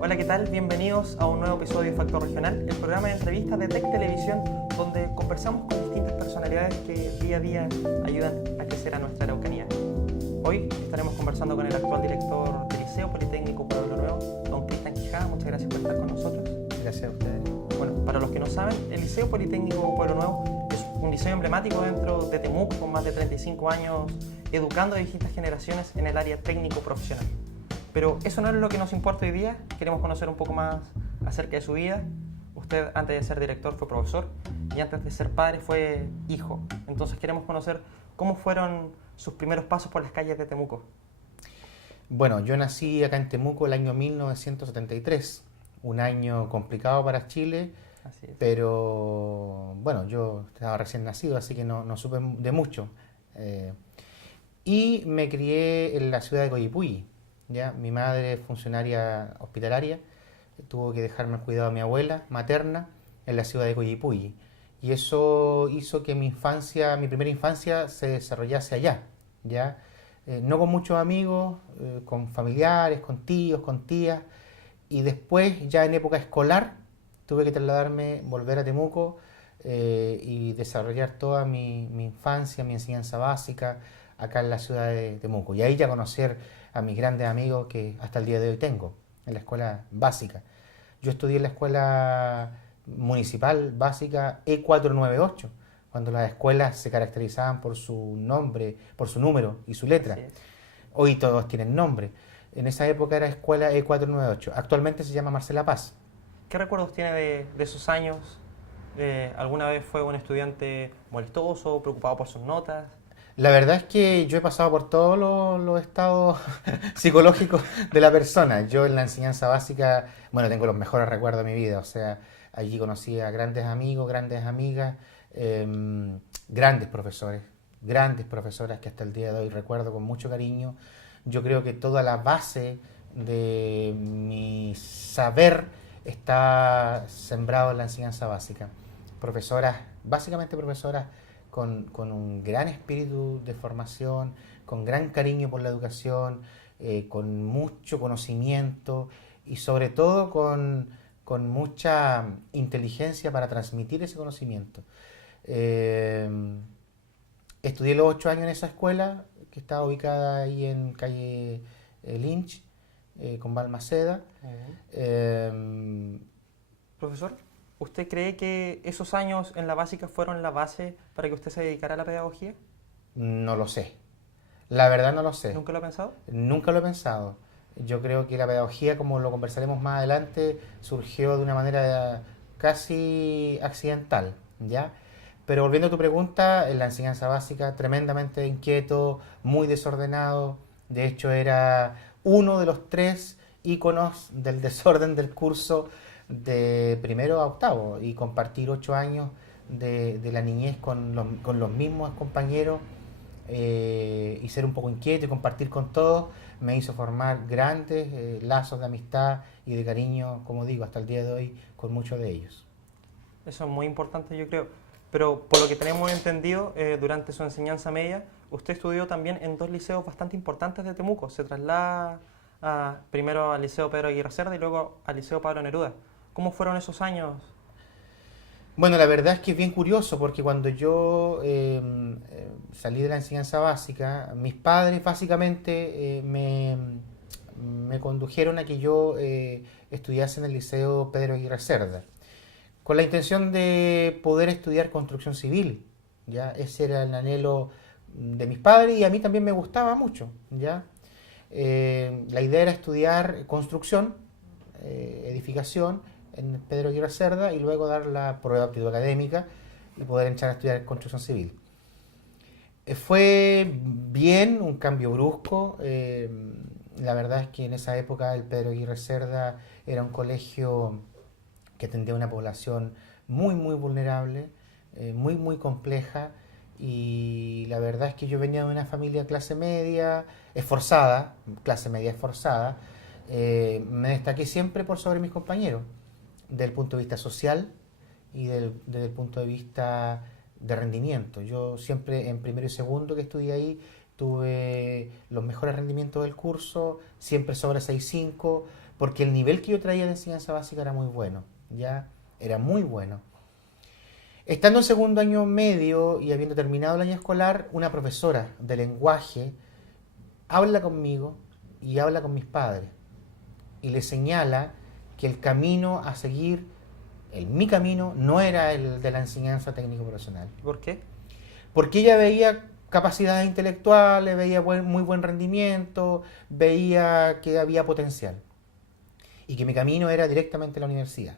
Hola, ¿qué tal? Bienvenidos a un nuevo episodio de Factor Regional, el programa de entrevistas de Tech Televisión, donde conversamos con distintas personalidades que día a día ayudan a crecer a nuestra Araucanía. Hoy estaremos conversando con el actual director del Liceo Politécnico Pueblo Nuevo, don Cristian Quijada. Muchas gracias por estar con nosotros. Gracias a ustedes. Bueno, para los que no saben, el Liceo Politécnico Pueblo Nuevo es un liceo emblemático dentro de Temuco, con más de 35 años educando a distintas generaciones en el área técnico-profesional. Pero eso no es lo que nos importa hoy día. Queremos conocer un poco más acerca de su vida. Usted, antes de ser director, fue profesor, y antes de ser padre fue hijo. Entonces queremos conocer cómo fueron sus primeros pasos por las calles de Temuco. Bueno, yo nací acá en Temuco el año 1973, un año complicado para Chile, Así es. pero bueno, yo estaba recién nacido, así que no supe de mucho. Y me crié en la ciudad de Coyipulli, ¿ya? Mi madre, funcionaria hospitalaria, tuvo que dejarme al cuidado de mi abuela materna en la ciudad de Coyipulli. Y eso hizo que mi primera infancia se desarrollase allá, ¿ya? No con muchos amigos, con familiares, con tíos, con tías. Y después, ya en época escolar, tuve que trasladarme, volver a Temuco y desarrollar toda mi infancia, mi enseñanza básica acá en la ciudad de Temuco. Y ahí ya conocer a mis grandes amigos que hasta el día de hoy tengo en la escuela básica. Yo estudié en la escuela municipal básica E498, cuando las escuelas se caracterizaban por su nombre, por su número y su letra. Así es. Hoy todos tienen nombre. En esa época era escuela E498. Actualmente se llama Marcela Paz. ¿Qué recuerdos tiene de sus años? ¿Alguna vez fue un estudiante molestoso, preocupado por sus notas? La verdad es que yo he pasado por todos los estados psicológicos de la persona. Yo en la enseñanza básica, bueno, tengo los mejores recuerdos de mi vida. O sea, allí conocí a grandes amigos, grandes amigas, grandes profesores, grandes profesoras que hasta el día de hoy recuerdo con mucho cariño. Yo creo que toda la base de mi saber está sembrado en la enseñanza básica. Profesoras, básicamente profesoras con un gran espíritu de formación, con gran cariño por la educación, con mucho conocimiento y sobre todo con mucha inteligencia para transmitir ese conocimiento. Eh, Estudié los 8 años en esa escuela, que estaba ubicada ahí en calle Lynch, con Balmaceda. Eh, Profesor, ¿usted cree que esos años en la básica fueron la base para que usted se dedicara a la pedagogía? no lo sé. La verdad no lo sé. ¿Nunca lo ha pensado? Nunca lo he pensado. Yo creo que la pedagogía, como lo conversaremos más adelante, surgió de una manera casi accidental, ¿ya? Pero volviendo a tu pregunta, en la enseñanza básica, tremendamente inquieto, muy desordenado. De hecho, era uno de los 3 íconos del desorden del curso de primero a octavo. Y compartir 8 años de la niñez con los mismos compañeros y ser un poco inquieto y compartir con todos me hizo formar grandes lazos de amistad y de cariño, como digo, hasta el día de hoy con muchos de ellos. Eso es muy importante, yo creo. Pero por lo que tenemos entendido, durante su enseñanza media, usted estudió también en 2 liceos bastante importantes de Temuco. Se traslada primero al Liceo Pedro Aguirre Cerda y luego al Liceo Pablo Neruda. ¿Cómo fueron esos años? Bueno, la verdad es que es bien curioso porque cuando yo salí de la enseñanza básica, mis padres básicamente me condujeron a que yo estudiase en el Liceo Pedro Aguirre Cerda, con la intención de poder estudiar construcción civil, ¿ya? Ese era el anhelo de mis padres y a mí también me gustaba mucho, ¿ya? La idea era estudiar construcción, edificación, en Pedro Aguirre Cerda y luego dar la prueba de aptitud académica y poder entrar a estudiar construcción civil. Fue bien, un cambio brusco. La verdad es que en esa época el Pedro Aguirre Cerda era un colegio que atendía a una población muy vulnerable, muy compleja, y la verdad es que yo venía de una familia clase media esforzada, me destaqué siempre por sobre mis compañeros, desde el punto de vista social y desde el punto de vista de rendimiento. Yo siempre en primero y segundo que estudié ahí tuve los mejores rendimientos del curso, siempre sobre 6.5, porque el nivel que yo traía de enseñanza básica era muy bueno, ya era muy bueno. Estando en segundo año medio y habiendo terminado el año escolar, una profesora de lenguaje habla conmigo y habla con mis padres y le señala que el camino a seguir, mi camino, no era el de la enseñanza técnico profesional. ¿Por qué? Porque ella veía capacidades intelectuales, veía muy buen rendimiento, veía que había potencial y que mi camino era directamente a la universidad.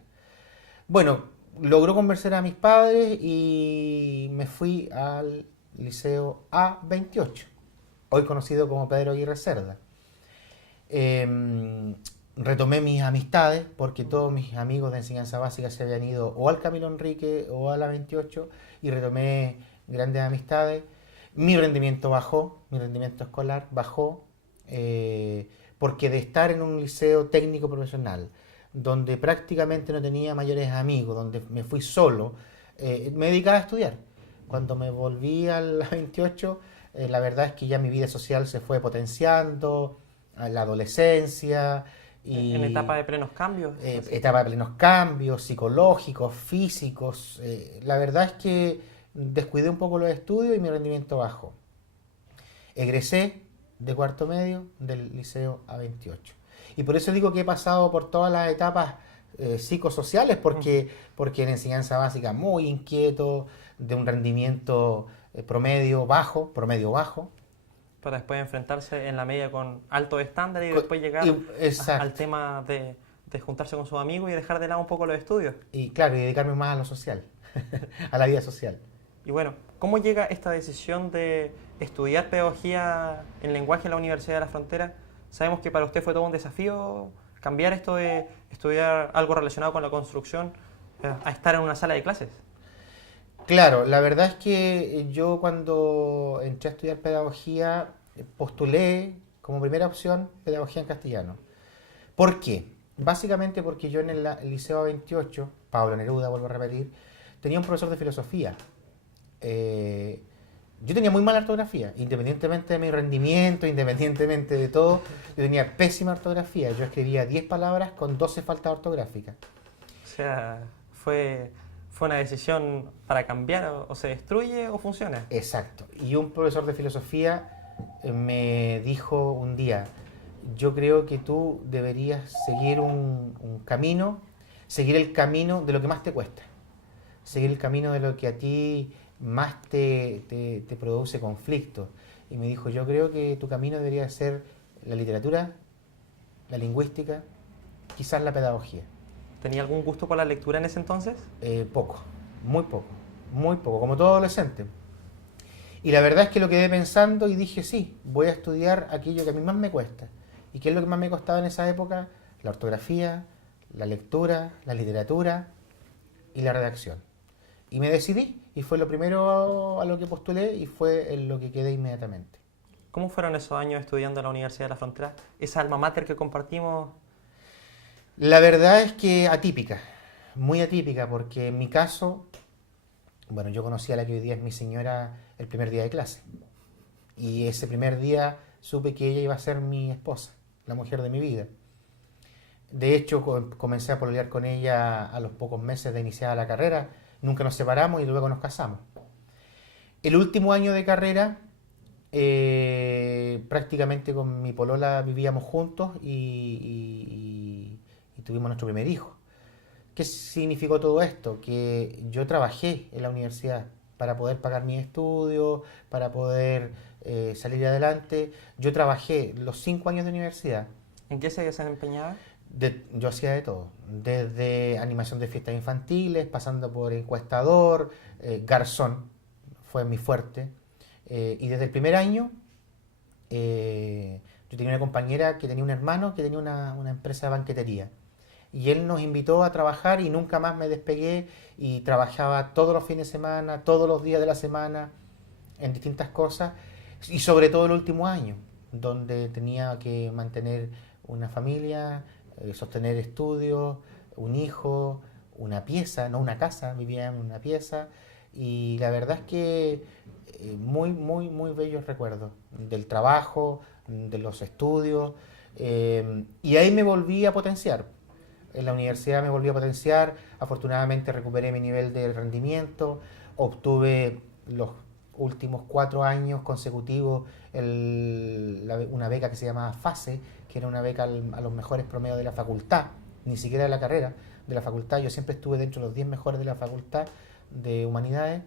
Bueno, logró convencer a mis padres y me fui al Liceo A28, hoy conocido como Pedro Aguirre Cerda. Retomé mis amistades porque todos mis amigos de enseñanza básica se habían ido o al Camilo Enrique o a la 28 y retomé grandes amistades. Mi rendimiento bajó, mi rendimiento escolar bajó porque de estar en un liceo técnico profesional donde prácticamente no tenía mayores amigos, donde me fui solo, me dedicaba a estudiar. Cuando me volví a la 28, la verdad es que ya mi vida social se fue potenciando, a la adolescencia. Y, en etapa de plenos cambios. Etapa de plenos cambios, psicológicos, físicos. La verdad es que descuidé un poco los estudios y mi rendimiento bajó. Egresé de cuarto medio del Liceo A28. Y por eso digo que he pasado por todas las etapas psicosociales, porque en enseñanza básica muy inquieto, de un rendimiento promedio bajo, para después enfrentarse en la media con altos estándares y después llegar al tema de juntarse con sus amigos y dejar de lado un poco los estudios. Y claro, y dedicarme más a lo social, a la vida social. Y bueno, ¿cómo llega esta decisión de estudiar pedagogía en lenguaje en la Universidad de la Frontera? Sabemos que para usted fue todo un desafío cambiar esto de estudiar algo relacionado con la construcción a estar en una sala de clases. Claro, la verdad es que yo cuando entré a estudiar pedagogía postulé como primera opción pedagogía en castellano. ¿Por qué? Básicamente porque yo en el Liceo A28, Pablo Neruda, vuelvo a repetir, tenía un profesor de filosofía. Yo tenía muy mala ortografía, independientemente de mi rendimiento, independientemente de todo, yo tenía pésima ortografía. Yo escribía 10 palabras con 12 faltas ortográficas. O sea, fue una decisión para cambiar, o se destruye o funciona. Exacto. Y un profesor de filosofía me dijo un día, yo creo que tú deberías seguir un camino, seguir el camino de lo que más te cuesta, seguir el camino de lo que a ti más te produce conflicto. Y me dijo, yo creo que tu camino debería ser la literatura, la lingüística, quizás la pedagogía. ¿Tenía algún gusto por la lectura en ese entonces? Poco, muy poco, como todo adolescente. Y la verdad es que lo quedé pensando y dije, sí, voy a estudiar aquello que a mí más me cuesta. ¿Y qué es lo que más me costaba en esa época? La ortografía, la lectura, la literatura y la redacción. Y me decidí, y fue lo primero a lo que postulé y fue en lo que quedé inmediatamente. ¿Cómo fueron esos años estudiando en la Universidad de la Frontera? ¿Esa alma mater que compartimos? La verdad es que atípica, muy atípica, porque en mi caso, bueno, yo conocí a la que hoy día es mi señora el primer día de clase. Y ese primer día supe que ella iba a ser mi esposa, la mujer de mi vida. De hecho, comencé a pololear con ella a los pocos meses de iniciada la carrera. Nunca nos separamos y luego nos casamos. El último año de carrera, prácticamente con mi polola vivíamos juntos y tuvimos nuestro primer hijo. ¿Qué significó todo esto? Que yo trabajé en la universidad para poder pagar mis estudios, para poder salir adelante. Yo trabajé los 5 años de universidad. ¿En qué se desempeñaba? Yo hacía de todo, desde animación de fiestas infantiles, pasando por encuestador, garzón, fue mi fuerte. Y desde el primer año, yo tenía una compañera que tenía un hermano que tenía una empresa de banquetería. Y él nos invitó a trabajar y nunca más me despegué y trabajaba todos los fines de semana, todos los días de la semana, en distintas cosas. Y sobre todo el último año, donde tenía que mantener una familia, sostener estudios, un hijo, una pieza, no una casa, vivía en una pieza. Y la verdad es que muy bellos recuerdos del trabajo, de los estudios, Y ahí me volví a potenciar. En la universidad me volví a potenciar, afortunadamente recuperé mi nivel de rendimiento, obtuve los últimos 4 años consecutivos una beca que se llamaba FASE, que era una beca a los mejores promedios de la facultad, ni siquiera de la carrera, de la facultad. Yo siempre estuve dentro de los 10 mejores de la facultad de humanidades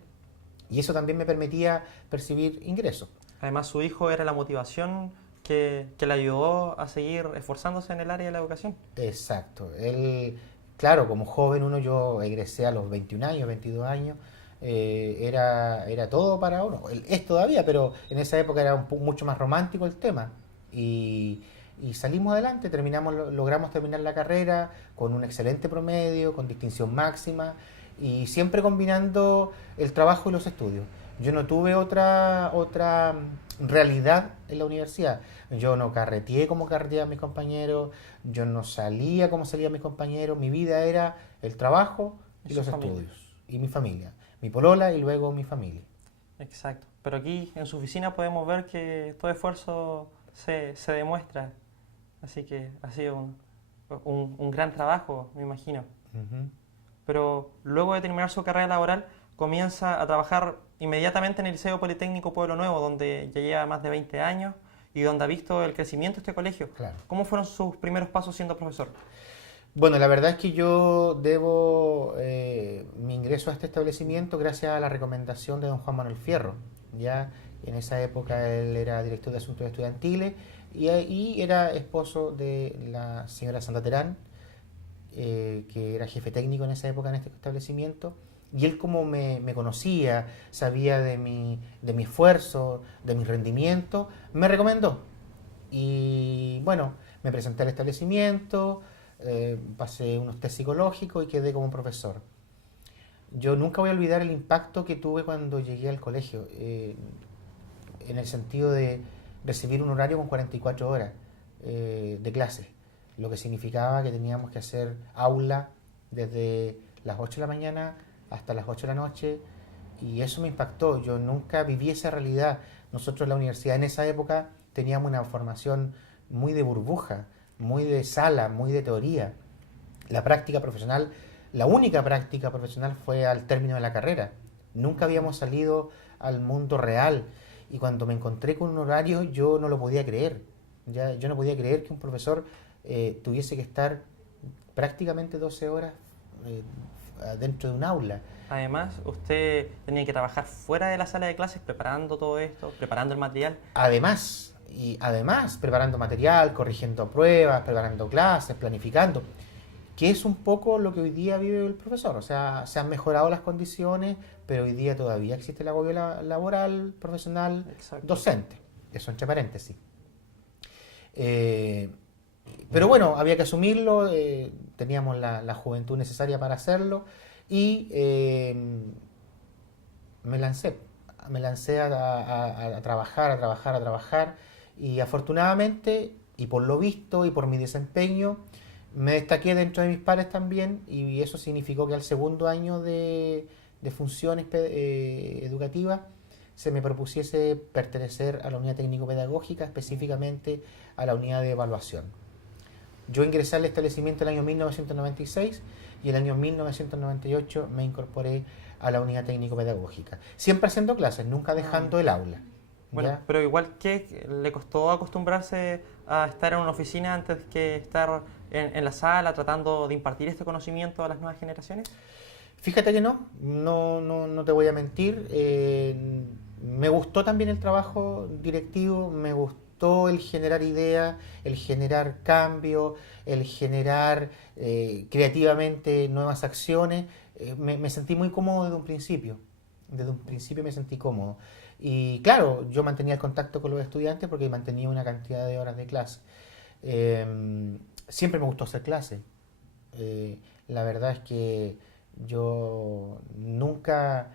y eso también me permitía percibir ingresos. Además, su hijo era la motivación que le ayudó a seguir esforzándose en el área de la educación. Exacto. Él, claro, como joven yo egresé a los 21 años, 22 años, era todo para uno. Él es todavía, pero en esa época era mucho más romántico el tema. Y salimos adelante, logramos terminar la carrera con un excelente promedio, con distinción máxima y siempre combinando el trabajo y los estudios. Yo no tuve otra realidad en la universidad. Yo no carreteé como carreteaban mis compañeros, yo no salía como salían mis compañeros. Mi vida era el trabajo y los estudios. Y mi familia. Mi polola y luego mi familia. Exacto. Pero aquí en su oficina podemos ver que todo esfuerzo se demuestra. Así que ha sido un gran trabajo, me imagino. Uh-huh. Pero luego de terminar su carrera laboral, comienza a trabajar inmediatamente en el Liceo Politécnico Pueblo Nuevo, donde ya lleva más de 20 años y donde ha visto el crecimiento de este colegio. Claro. ¿Cómo fueron sus primeros pasos siendo profesor? Bueno, la verdad es que yo debo mi ingreso a este establecimiento gracias a la recomendación de don Juan Manuel Fierro. Ya en esa época él era director de Asuntos Estudiantiles y era esposo de la señora Sandra Terán, que era jefe técnico en esa época en este establecimiento. Y él como me conocía, sabía de mi esfuerzo, de mi rendimiento, me recomendó. Y bueno, me presenté al establecimiento, pasé unos test psicológicos y quedé como profesor. Yo nunca voy a olvidar el impacto que tuve cuando llegué al colegio, en el sentido de recibir un horario con 44 horas de clase, lo que significaba que teníamos que hacer aula desde las 8 de la mañana hasta las 8 de la noche, y eso me impactó. Yo nunca viví esa realidad. Nosotros en la universidad en esa época teníamos una formación muy de burbuja, muy de sala, muy de teoría. La práctica profesional, la única práctica profesional fue al término de la carrera. Nunca habíamos salido al mundo real y cuando me encontré con un horario yo no lo podía creer. Yo no podía creer que un profesor tuviese que estar prácticamente 12 horas dentro de un aula. Además, usted tenía que trabajar fuera de la sala de clases preparando todo esto, preparando el material. Además, preparando material, corrigiendo pruebas, preparando clases, planificando, que es un poco lo que hoy día vive el profesor. O sea, se han mejorado las condiciones, pero hoy día todavía existe el agobio laboral, profesional, Exacto. docente. Eso entre paréntesis. Pero bueno, había que asumirlo, teníamos la juventud necesaria para hacerlo y me lancé a trabajar y afortunadamente, y por lo visto y por mi desempeño, me destaqué dentro de mis pares también y eso significó que al segundo año de funciones educativas se me propusiese pertenecer a la unidad técnico-pedagógica, específicamente a la unidad de evaluación. Yo ingresé al establecimiento el año 1996 y el año 1998 me incorporé a la unidad técnico-pedagógica. Siempre haciendo clases, nunca dejando el aula. Bueno, ¿ya? pero igual que le costó acostumbrarse a estar en una oficina antes que estar en la sala tratando de impartir este conocimiento a las nuevas generaciones. Fíjate que no te voy a mentir. Me gustó también el trabajo directivo, me gustó el generar ideas, el generar cambio, el generar creativamente nuevas acciones. Me sentí muy cómodo desde un principio. Desde un principio me sentí cómodo. Y claro, yo mantenía el contacto con los estudiantes porque mantenía una cantidad de horas de clase. Siempre me gustó hacer clase. La verdad es que yo nunca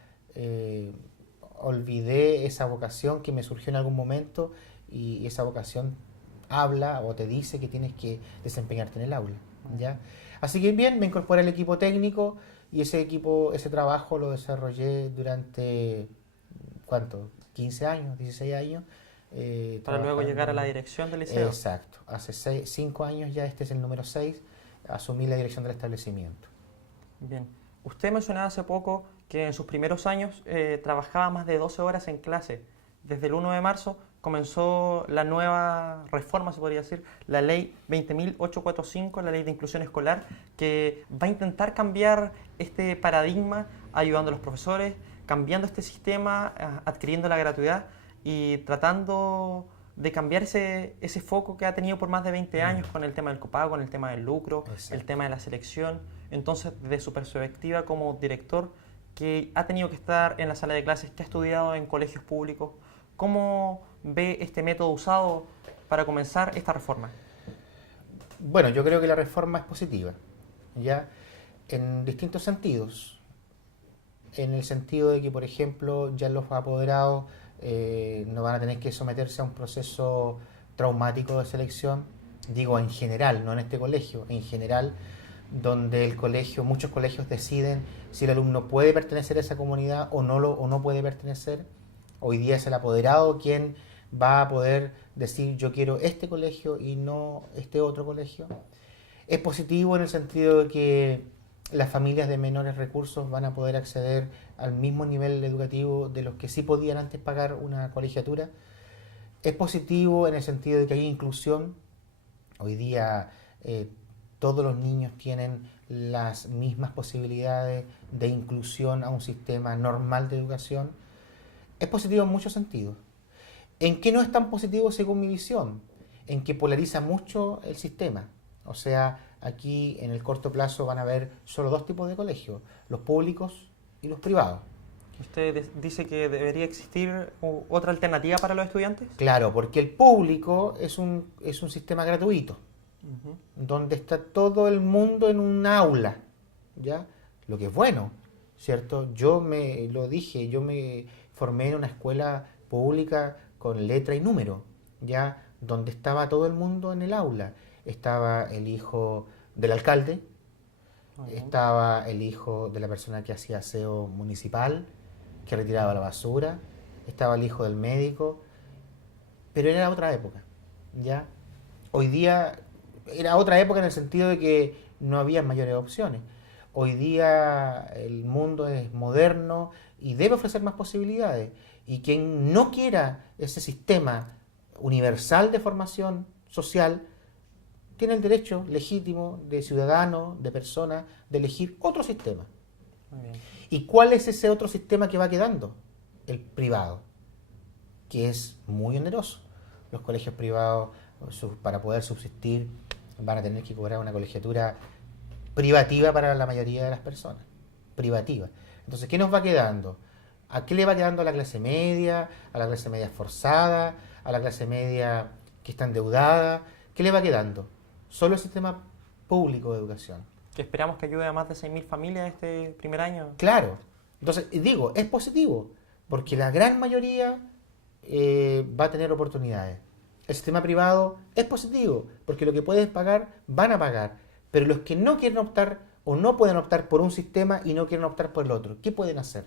olvidé esa vocación que me surgió en algún momento y esa vocación habla o te dice que tienes que desempeñarte en el aula, ¿ya? Así que bien, me incorporé al equipo técnico y ese trabajo lo desarrollé durante, ¿cuánto? 15 años, 16 años, Para luego llegar a la trabajando. dirección del liceo. Exacto. Hace 5 años ya, este es el número 6, asumí la dirección del establecimiento. Bien. Usted mencionaba hace poco que en sus primeros años trabajaba más de 12 horas en clase. Desde el 1 de marzo comenzó la nueva reforma, se podría decir, la ley 20.845, la ley de inclusión escolar, que va a intentar cambiar este paradigma, ayudando a los profesores, cambiando este sistema, adquiriendo la gratuidad y tratando de cambiar ese foco que ha tenido por más de 20 años con el tema del copago, con el tema del lucro, Exacto. el tema de la selección. Entonces, desde su perspectiva como director, que ha tenido que estar en la sala de clases, que ha estudiado en colegios públicos, ¿cómo ve este método usado para comenzar esta reforma? Bueno, yo creo que la reforma es positiva, ¿ya? En distintos sentidos. En el sentido de que, por ejemplo, ya los apoderados no van a tener que someterse a un proceso traumático de selección, digo en general, no en este colegio, en general, donde el colegio, muchos colegios deciden si el alumno puede pertenecer a esa comunidad o no puede pertenecer. Hoy día es el apoderado quien va a poder decir yo quiero este colegio y no este otro colegio. Es positivo en el sentido de que las familias de menores recursos van a poder acceder al mismo nivel educativo de los que sí podían antes pagar una colegiatura. Es positivo en el sentido de que hay inclusión. Hoy día todos los niños tienen las mismas posibilidades de inclusión a un sistema normal de educación. Es positivo en muchos sentidos. ¿En qué no es tan positivo según mi visión? En que polariza mucho el sistema. O sea, aquí en el corto plazo van a haber solo dos tipos de colegios, los públicos y los privados. ¿Usted dice que debería existir otra alternativa para los estudiantes? Claro, porque el público es un sistema gratuito, donde está todo el mundo en un aula, ¿ya? Lo que es bueno, ¿cierto? Yo me formé en una escuela pública con letra y número, ¿ya? Donde estaba todo el mundo en el aula. Estaba el hijo del alcalde, estaba el hijo de la persona que hacía aseo municipal, que retiraba la basura, estaba el hijo del médico, pero era otra época, ¿ya? Hoy día era otra época en el sentido de que no había mayores opciones. Hoy día el mundo es moderno y debe ofrecer más posibilidades. Y quien no quiera ese sistema universal de formación social tiene el derecho legítimo de ciudadano, de persona, de elegir otro sistema. Muy bien. ¿Y cuál es ese otro sistema que va quedando? El privado, que es muy oneroso. Los colegios privados, para poder subsistir, van a tener que cobrar una colegiatura privativa para la mayoría de las personas. Privativa. Entonces, ¿qué nos va quedando? ¿A qué le va quedando a la clase media? ¿A la clase media forzada? ¿A la clase media que está endeudada? ¿Qué le va quedando? Solo el sistema público de educación. Que esperamos que ayude a más de 6.000 familias este primer año. Claro. Entonces, digo, es positivo, porque la gran mayoría va a tener oportunidades. El sistema privado es positivo, porque lo que puedes pagar, van a pagar. Pero los que no quieren optar o no pueden optar por un sistema y no quieren optar por el otro, ¿qué pueden hacer?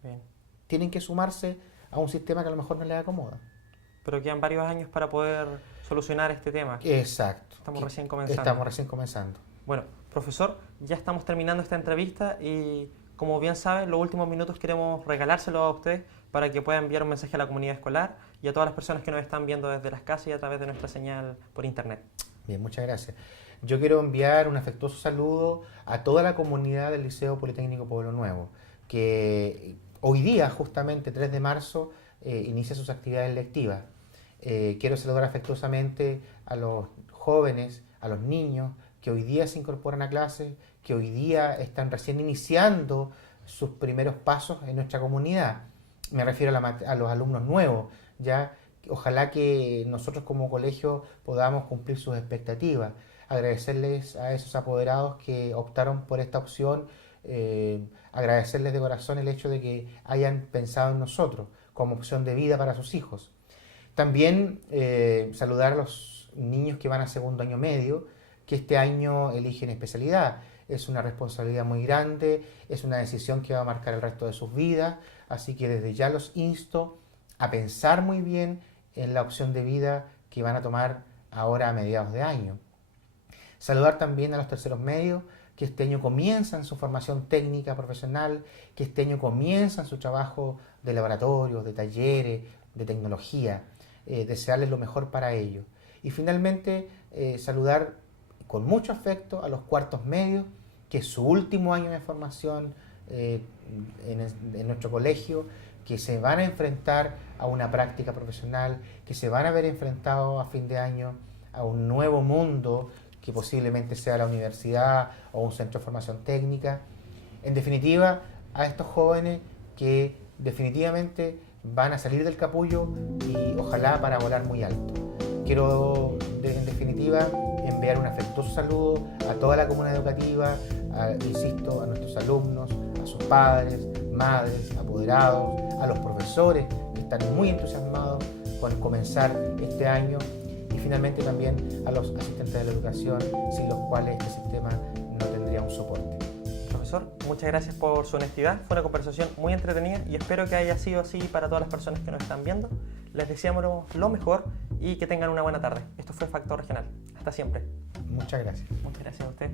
Bien. Tienen que sumarse a un sistema que a lo mejor no les acomoda. Pero quedan varios años para poder solucionar este tema. Exacto. Estamos recién comenzando. Estamos recién comenzando. Bueno, profesor, ya estamos terminando esta entrevista y como bien saben, los últimos minutos queremos regalárselo a usted para que pueda enviar un mensaje a la comunidad escolar y a todas las personas que nos están viendo desde las casas y a través de nuestra señal por internet. Bien, muchas gracias. Yo quiero enviar un afectuoso saludo a toda la comunidad del Liceo Politécnico Pueblo Nuevo, que hoy día, justamente 3 de marzo, inicia sus actividades lectivas. Quiero saludar afectuosamente a los jóvenes, a los niños que hoy día se incorporan a clases, que hoy día están recién iniciando sus primeros pasos en nuestra comunidad. Me refiero a los alumnos nuevos, ¿ya? Ojalá que nosotros como colegio podamos cumplir sus expectativas. Agradecerles a esos apoderados que optaron por esta opción, agradecerles de corazón el hecho de que hayan pensado en nosotros como opción de vida para sus hijos. También saludar a los niños que van a segundo año medio, que este año eligen especialidad. Es una responsabilidad muy grande, es una decisión que va a marcar el resto de sus vidas, así que desde ya los insto a pensar muy bien en la opción de vida que van a tomar ahora a mediados de año. Saludar también a los terceros medios que este año comienzan su formación técnica profesional, que este año comienzan su trabajo de laboratorio, de talleres, de tecnología. Desearles lo mejor para ellos. Y finalmente, saludar con mucho afecto a los cuartos medios, que es su último año de formación en nuestro colegio, que se van a enfrentar a una práctica profesional, que se van a ver enfrentados a fin de año a un nuevo mundo que posiblemente sea la universidad o un centro de formación técnica. En definitiva, a estos jóvenes que definitivamente van a salir del capullo y ojalá para volar muy alto. Quiero, en definitiva, enviar un afectuoso saludo a toda la comunidad educativa, insisto, a nuestros alumnos, a sus padres, madres, apoderados, a los profesores que están muy entusiasmados con comenzar este año y finalmente también a los asistentes de la educación, sin los cuales este sistema no tendría un soporte. Profesor, muchas gracias por su honestidad. Fue una conversación muy entretenida y espero que haya sido así para todas las personas que nos están viendo. Les deseamos lo mejor y que tengan una buena tarde. Esto fue Factor Regional. Hasta siempre. Muchas gracias. Muchas gracias a usted.